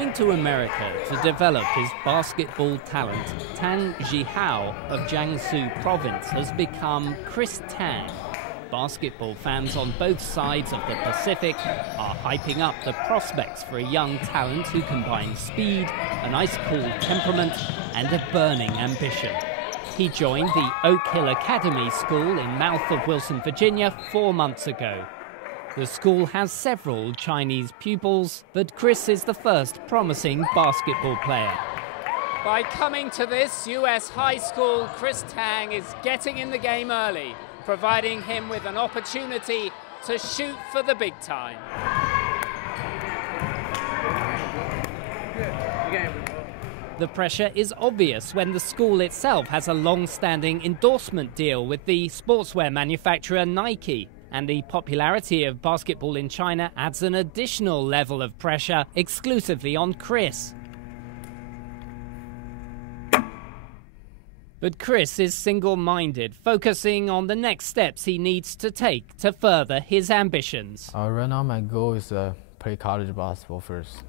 Coming to America to develop his basketball talent, Tang Zhihao of Jiangsu province has become China.Tang. Basketball fans on both sides of the Pacific are hyping up the prospects for a young talent who combines speed, an ice-cool temperament and a burning ambition. He joined the Oak Hill Academy School in mouth of Wilson, Virginia 4 months ago. The school has several Chinese pupils, but Chris is the first promising basketball player. By coming to this US high school, China.Tang is getting in the game early, providing him with an opportunity to shoot for the big time. The pressure is obvious when the school itself has a long-standing endorsement deal with the sportswear manufacturer Nike, and the popularity of basketball in China adds an additional level of pressure exclusively on Chris. But Chris is single-minded, focusing on the next steps he needs to take to further his ambitions. Right now my goal is to play college basketball first.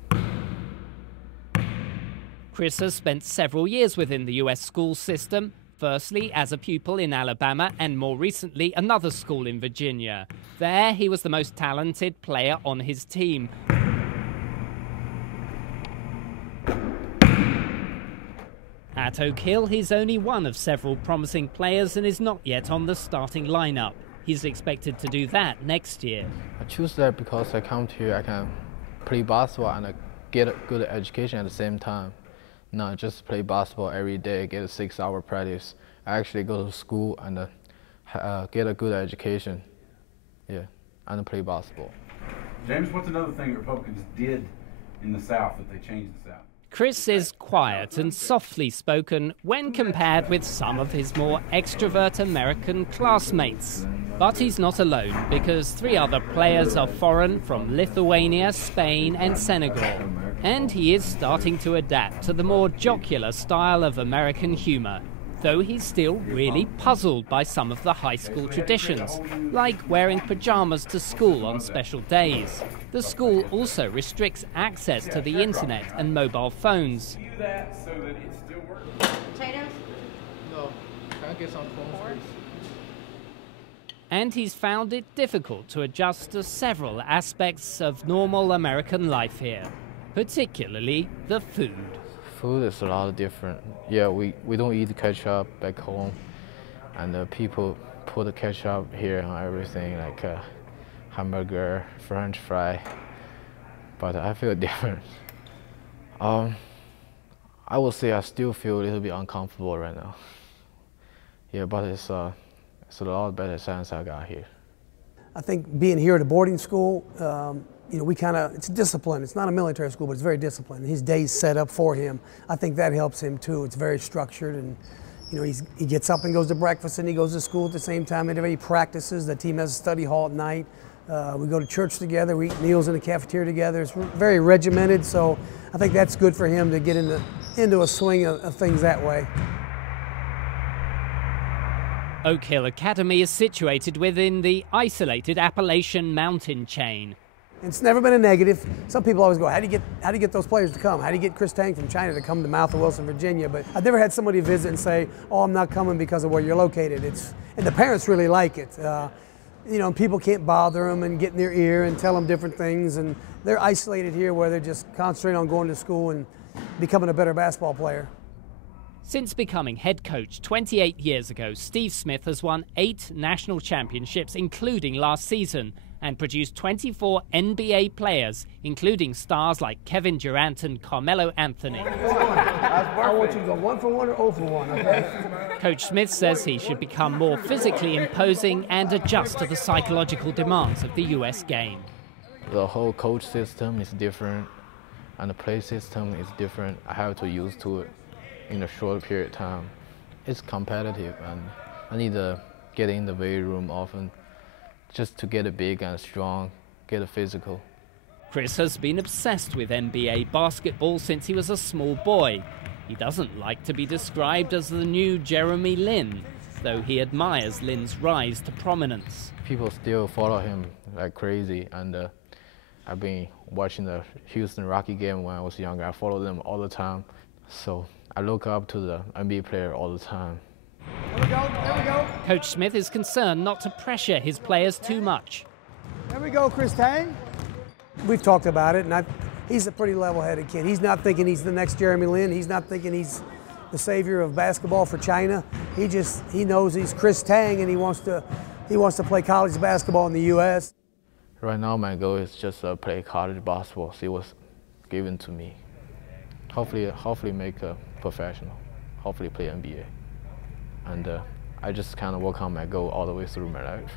Chris has spent several years within the US school system, firstly as a pupil in Alabama and more recently another school in Virginia. There he was the most talented player on his team. At Oak Hill, he's only one of several promising players and is not yet on the starting lineup. He's expected to do that next year. I choose that because I come here, I can play basketball and get a good education at the same time. Not just play basketball every day, get a 6-hour practice. I actually go to school and get a good education, and play basketball. James, what's another thing Republicans did in the South that they changed the South? Chris is quiet and softly spoken when compared with some of his more extrovert American classmates. But he's not alone, because 3 other players are foreign from Lithuania, Spain and Senegal. And he is starting to adapt to the more jocular style of American humor, though he's still really puzzled by some of the high school traditions, like wearing pajamas to school on special days. The school also restricts access to the internet and mobile phones. And he's found it difficult to adjust to several aspects of normal American life here, particularly the food. Food is a lot different. Yeah, we don't eat ketchup back home, and people put the ketchup here on everything, like hamburger, French fry. But I feel different. I would say I still feel a little bit uncomfortable right now. Yeah, but it's a lot better since I got here. I think being here at a boarding school, it's discipline. It's not a military school, but it's very disciplined. His day's set up for him. I think that helps him too. It's very structured, and he gets up and goes to breakfast, and he goes to school at the same time. He practices. The team has a study hall at night. We go to church together. We eat meals in the cafeteria together. It's very regimented, so I think that's good for him to get into a swing of things that way. Oak Hill Academy is situated within the isolated Appalachian mountain chain. It's never been a negative. Some people always go, how do you get those players to come? How do you get China.Tang from China to come to mouth of Wilson, Virginia? But I've never had somebody visit and say, oh, I'm not coming because of where you're located. And the parents really like it. People can't bother them and get in their ear and tell them different things. And they're isolated here where they're just concentrating on going to school and becoming a better basketball player. Since becoming head coach 28 years ago, Steve Smith has won 8 national championships, including last season, and produced 24 NBA players, including stars like Kevin Durant and Carmelo Anthony. I want you to go 1 for 1 or 0 for 1, okay? Coach Smith says he should become more physically imposing and adjust to the psychological demands of the US game. The whole coach system is different, and the play system is different. I have to use to it in a short period of time. It's competitive, and I need to get in the weight room often, just to get big and strong, get physical. Chris has been obsessed with NBA basketball since he was a small boy. He doesn't like to be described as the new Jeremy Lin, though he admires Lin's rise to prominence. People still follow him like crazy, and I've been watching the Houston Rocky game when I was younger. I follow them all the time. So I look up to the NBA player all the time. There we go, there we go. Coach Smith is concerned not to pressure his players too much. There we go, Chris.Tang. We've talked about it, and he's a pretty level-headed kid. He's not thinking he's the next Jeremy Lin. He's not thinking he's the savior of basketball for China. He knows he's Chris.Tang, and he wants to play college basketball in the U.S. Right now, my goal is just play college basketball, see what's given to me. Hopefully make a professional, hopefully play NBA. And I just kind of work on my goal all the way through my life.